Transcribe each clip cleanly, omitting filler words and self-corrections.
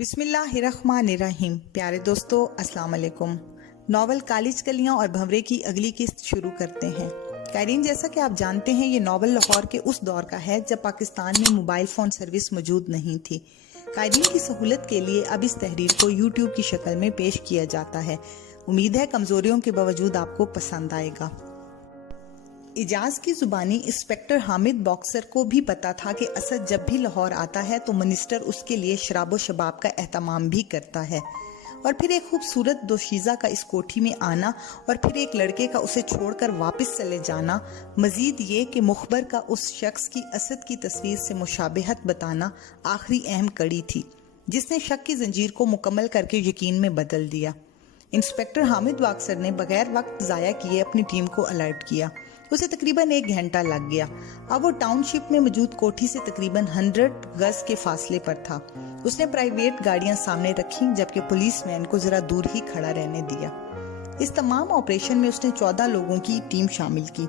बिस्मिल्लाहिर्रहमानिर्रहीम। प्यारे दोस्तों, अस्सलाम वालेकुम। नॉवल कालीज कलियां और भंवरे की अगली किस्त शुरू करते हैं। कायरीन, जैसा कि आप जानते हैं, ये नॉवल लाहौर के उस दौर का है जब पाकिस्तान में मोबाइल फ़ोन सर्विस मौजूद नहीं थी। कायरीन की सहूलत के लिए अब इस तहरीर को यूट्यूब की शक्ल में पेश किया जाता है। उम्मीद है कमज़ोरियों के बावजूद आपको पसंद आएगा। इजाज की जुबानी इंस्पेक्टर हामिद बॉक्सर को भी पता था कि असद जब भी लाहौर आता है तो मिनिस्टर उसके लिए शराब व शबाब का एहतमाम भी करता है, और फिर एक खूबसूरत दोशीज़ा का इस कोठी में आना और फिर एक लड़के का उसे छोड़कर वापस चले जाना, मजीद ये कि मुखबर का उस शख्स की असद की तस्वीर से मुशाबहत बताना आखिरी अहम कड़ी थी जिसने शक की जंजीर को मुकम्मल करके यकीन में बदल दिया। इंस्पेक्टर हामिद बॉक्सर ने बगैर वक्त ज़ाया किए अपनी टीम को अलर्ट किया। उसे तकरीबन 1 घंटा लग गया। अब वो टाउनशिप में मौजूद कोठी से तकरीबन 100 गज के फासले पर था। उसने प्राइवेट गाड़ियां सामने रखी जबकि पुलिस मैन को जरा दूर ही खड़ा रहने दिया। इस तमाम ऑपरेशन में उसने 14 लोगों की टीम शामिल की,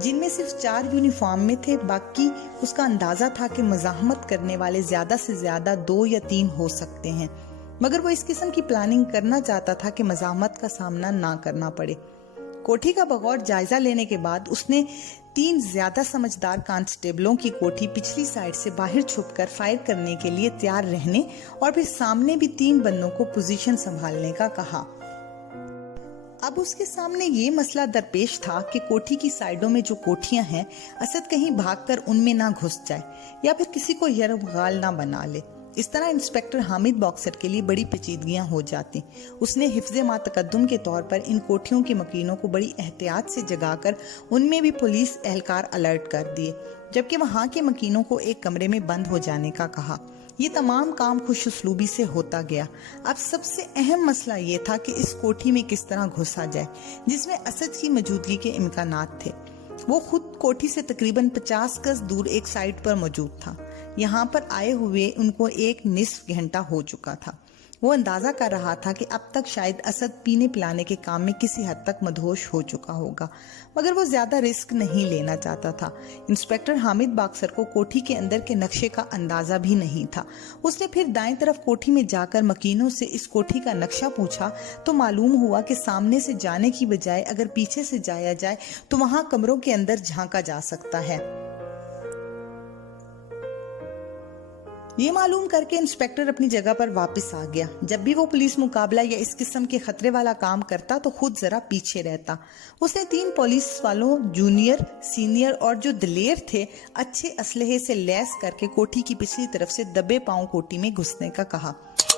जिनमें सिर्फ 4 यूनिफॉर्म में थे। बाकी उसका अंदाजा था कि मज़ाहमत करने वाले ज्यादा से ज्यादा 2 या 3 हो सकते हैं, मगर वो इस किस्म की प्लानिंग करना चाहता था कि मज़ाहमत का सामना ना करना पड़े। कोठी का बगौर जायजा लेने के बाद उसने 3 ज्यादा समझदार कांस्टेबलों की कोठी पिछली साइड से बाहर छुपकर फायर करने के लिए तैयार रहने और फिर सामने भी 3 बंदों को पोजीशन संभालने का कहा। अब उसके सामने ये मसला दरपेश था कि कोठी की साइडों में जो कोठियां हैं, असद कहीं भागकर उनमें ना घुस जाए या फिर किसी को यरगहाल ना बना ले। इस तरह इंस्पेक्टर हामिद बॉक्सर के लिए बड़ी पेचीदगियां हो जाती। उसने हिफ्ज़े मा तकद्दुम के तौर पर इन कोठियों के मकीनों को बड़ी एहतियात से जगाकर उनमें भी पुलिस एहलकार अलर्ट कर दिए, जबकि वहां के मकीनों को एक कमरे में बंद हो जाने का कहा। ये तमाम काम खुश उसलूबी से होता गया। अब सबसे अहम मसला ये था कि इस कोठी में किस तरह घुसा जाए जिसमें असद की मौजूदगी के इम्कानात थे। वो खुद कोठी से तकरीबन 50 गज दूर एक साइड पर मौजूद था। यहाँ पर आए हुए उनको 1 निस्फ घंटा हो चुका था। वो अंदाजा कर रहा था कि अब तक शायद असद पीने पिलाने के काम में किसी हद तक मदहोश हो चुका होगा, मगर वो ज्यादा रिस्क नहीं लेना चाहता था। इंस्पेक्टर हामिद बॉक्सर को कोठी के अंदर के नक्शे का अंदाजा भी नहीं था। उसने फिर दाएं तरफ कोठी में जाकर मकीनों से इस कोठी का नक्शा पूछा तो मालूम हुआ कि सामने से जाने की बजाय अगर पीछे से जाया जाए तो वहां कमरों के अंदर झांका जा सकता है। ये मालूम करके इंस्पेक्टर अपनी जगह पर वापस आ गया। जब भी वो पुलिस मुकाबला या इस किस्म के खतरे वाला काम करता तो खुद जरा पीछे रहता। उसने 3 पुलिस वालों, जूनियर, सीनियर और जो दलेर थे, अच्छे असलहे से लैस करके कोठी की पिछली तरफ से दबे पांव कोठी में घुसने का कहा।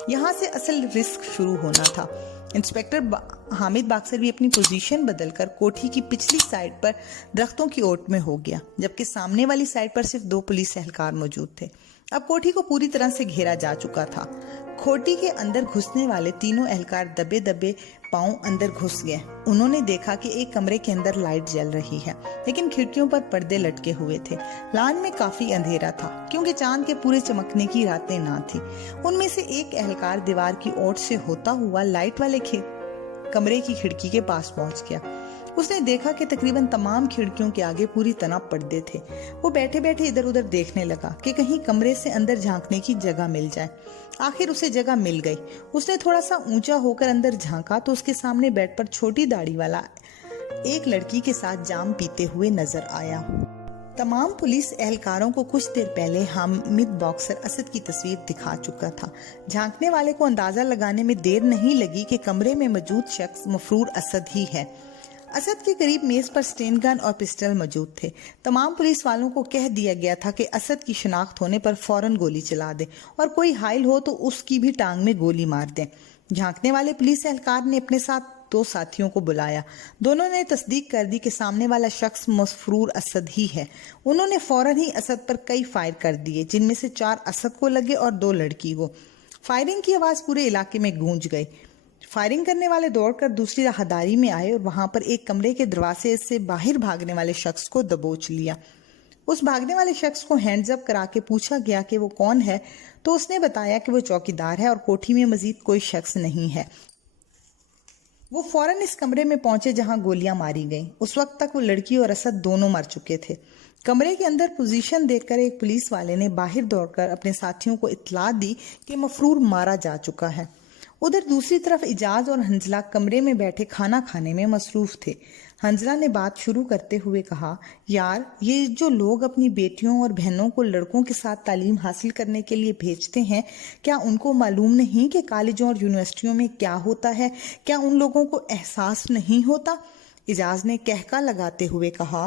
यहाँ से असल रिस्क शुरू होना था। इंस्पेक्टर हामिद बॉक्सर भी अपनी पोजीशन बदलकर कोठी की पिछली साइड पर दरख्तों की ओट में हो गया, जबकि सामने वाली साइड पर सिर्फ 2 पुलिस एहलकार मौजूद थे। अब कोठी को पूरी तरह से घेरा जा चुका था। कोठी के अंदर घुसने वाले तीनों एहलकार दबे दबे पांव अंदर घुस गए। उन्होंने देखा कि एक कमरे के अंदर लाइट जल रही है, लेकिन खिड़कियों पर पर्दे लटके हुए थे। लान में काफी अंधेरा था क्योंकि चांद के पूरे चमकने की रातें ना थी। उनमें से एक एहलकार दीवार की ओट से होता हुआ लाइट वाले कमरे की खिड़की के पास पहुंच गया। उसने देखा कि तकरीबन तमाम खिड़कियों के आगे पूरी तरह पर्दे थे। वो बैठे बैठे इधर उधर देखने लगा कि कहीं कमरे से अंदर झांकने की जगह मिल जाए। आखिर उसे जगह मिल गई। उसने थोड़ा सा ऊंचा होकर अंदर झांका तो उसके सामने बेड पर छोटी दाढ़ी वाला एक लड़की के साथ जाम पीते हुए नजर आया। तमाम पुलिस एहलकारों को कुछ देर पहले हामिद बॉक्सर असद की तस्वीर दिखा चुका था। झांकने वाले को अंदाजा लगाने में देर नहीं लगी कि कमरे में मौजूद शख्स मफरूर असद ही है। असद के करीब मेज पर स्टेन गन और पिस्टल मौजूद थे। तमाम पुलिस वालों को कह दिया गया था कि असद की शिनाख्त होने पर फौरन गोली चला दे और कोई हाइल हो तो उसकी भी टांग में गोली मार दे। झांकने वाले पुलिस एहलकार ने अपने साथ 2 साथियों को बुलाया। दोनों ने तस्दीक कर दी कि सामने वाला शख्स मफरूर असद ही है। उन्होंने फौरन ही असद पर कई फायर कर दिए, जिनमें से 4 असद को लगे और 2 लड़की को। फायरिंग की आवाज पूरे इलाके में गूंज गई। फायरिंग करने वाले दौड़कर दूसरी राहदारी में आए और वहां पर एक कमरे के दरवाजे से बाहर भागने वाले शख्स को दबोच लिया। उस भागने वाले शख्स को हैंड्स अप करा के पूछा गया कि वो कौन है, तो उसने बताया कि वो चौकीदार है और कोठी में मजीद कोई शख्स नहीं है। वो फौरन इस कमरे में पहुंचे जहां गोलियां मारी गईं। उस वक्त तक वो लड़की और असद दोनों मर चुके थे। कमरे के अंदर पोजीशन देखकर एक पुलिस वाले ने बाहर दौड़कर अपने साथियों को इत्तला दी कि मफरूर मारा जा चुका है। उधर दूसरी तरफ इजाज और हंजला कमरे में बैठे खाना खाने में मसरूफ थे। हंजला ने बात शुरू करते हुए कहा, यार, ये जो लोग अपनी बेटियों और बहनों को लड़कों के साथ तालीम हासिल करने के लिए भेजते हैं, क्या उनको मालूम नहीं कि कॉलेजों और यूनिवर्सिटियों में क्या होता है? क्या उन लोगों को एहसास नहीं होता? इजाज ने कहका लगाते हुए कहा,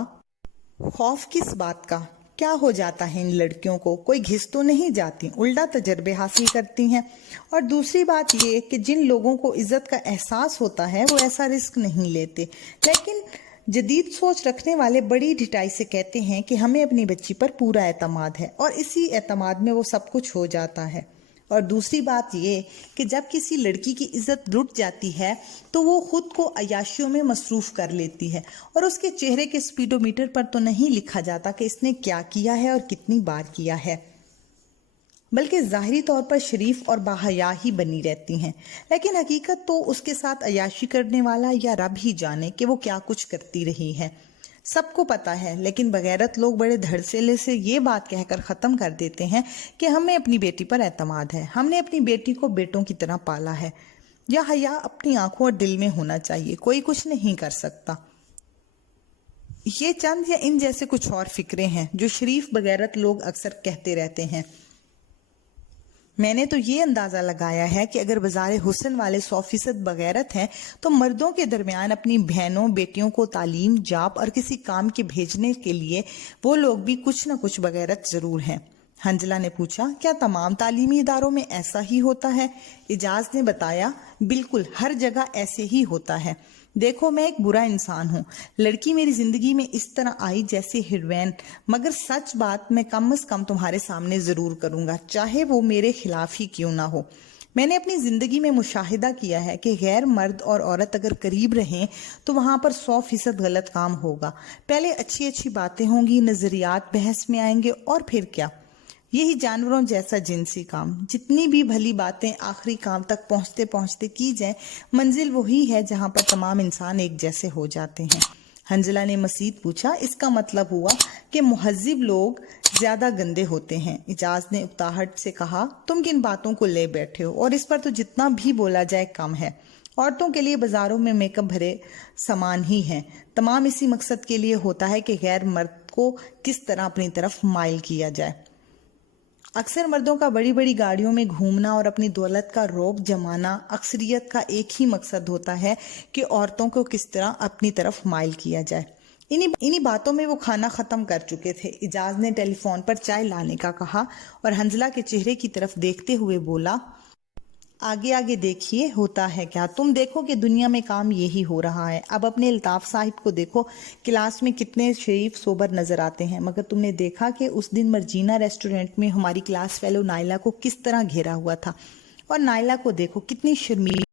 खौफ किस बात का? क्या हो जाता है इन लड़कियों को? कोई घिस तो नहीं जाती, उल्टा तजर्बे हासिल करती हैं। और दूसरी बात ये कि जिन लोगों को इज्जत का एहसास होता है वो ऐसा रिस्क नहीं लेते, लेकिन जदीद सोच रखने वाले बड़ी ढिठाई से कहते हैं कि हमें अपनी बच्ची पर पूरा एतमाद है और इसी एतमाद में वो सब कुछ हो जाता है। और दूसरी बात ये कि जब किसी लड़की की इज्जत लुट जाती है तो वो खुद को अयाशियों में मसरूफ कर लेती है और उसके चेहरे के स्पीडोमीटर पर तो नहीं लिखा जाता कि इसने क्या किया है और कितनी बार किया है, बल्कि ज़ाहिरी तौर पर शरीफ और बाहया ही बनी रहती हैं, लेकिन हकीकत तो उसके साथ अयाशी करने वाला या रब ही जाने कि वो क्या कुछ करती रही है। सबको पता है, लेकिन बगैरत लोग बड़े धड़सेले से ये बात कहकर ख़त्म कर देते हैं कि हमें अपनी बेटी पर एतमाद है, हमने अपनी बेटी को बेटों की तरह पाला है। या हया अपनी आंखों और दिल में होना चाहिए, कोई कुछ नहीं कर सकता। ये चंद या इन जैसे कुछ और फिक्रे हैं जो शरीफ बगैरत लोग अक्सर कहते रहते हैं। मैंने तो ये अंदाजा लगाया है कि अगर बाज़ार हुस्न वाले 100% बगैरत हैं तो मर्दों के दरमियान अपनी बहनों बेटियों को तालीम जाप और किसी काम के भेजने के लिए वो लोग भी कुछ न कुछ बगैरत जरूर हैं। हंजला ने पूछा, क्या तमाम तालीमी इदारों में ऐसा ही होता है? इजाज ने बताया, बिल्कुल, हर जगह ऐसे ही होता है। देखो, मैं एक बुरा इंसान हूँ, लड़की मेरी जिंदगी में इस तरह आई जैसे हीरोइन, मगर सच बात मैं कम से कम तुम्हारे सामने जरूर करूंगा, चाहे वो मेरे खिलाफ ही क्यों ना हो। मैंने अपनी जिंदगी में मुशाहिदा किया है कि गैर मर्द और औरत अगर करीब रहें तो वहां पर 100% गलत काम होगा। पहले अच्छी अच्छी बातें होंगी, नजरियात बहस में आएंगे और फिर क्या, यही जानवरों जैसा जिनसी काम। जितनी भी भली बातें आखिरी काम तक पहुंचते पहुंचते की जाए, मंजिल वही है जहां पर तमाम इंसान एक जैसे हो जाते हैं। हंजला ने मजीद पूछा, इसका मतलब हुआ कि मुहज्जिब लोग ज्यादा गंदे होते हैं? इजाज ने उकताहट से कहा, तुम किन बातों को ले बैठे हो, और इस पर तो जितना भी बोला जाए कम है। औरतों के लिए बाजारों में मेकअप भरे सामान ही हैं, तमाम इसी मकसद के लिए होता है कि गैर मर्द को किस तरह अपनी तरफ माइल किया जाए। अक्सर मर्दों का बड़ी बड़ी गाड़ियों में घूमना और अपनी दौलत का रौब जमाना, अक्सरियत का एक ही मकसद होता है कि औरतों को किस तरह अपनी तरफ माइल किया जाए। इन्हीं बातों में वो खाना खत्म कर चुके थे। इजाज ने टेलीफोन पर चाय लाने का कहा और हंजला के चेहरे की तरफ देखते हुए बोला, आगे आगे देखिए होता है क्या। तुम देखो कि दुनिया में काम यही हो रहा है। अब अपने अल्ताफ साहिब को देखो, क्लास में कितने शरीफ सोबर नजर आते हैं, मगर तुमने देखा कि उस दिन मर्जीना रेस्टोरेंट में हमारी क्लास फेलो नाइला को किस तरह घेरा हुआ था, और नाइला को देखो कितनी शर्मीली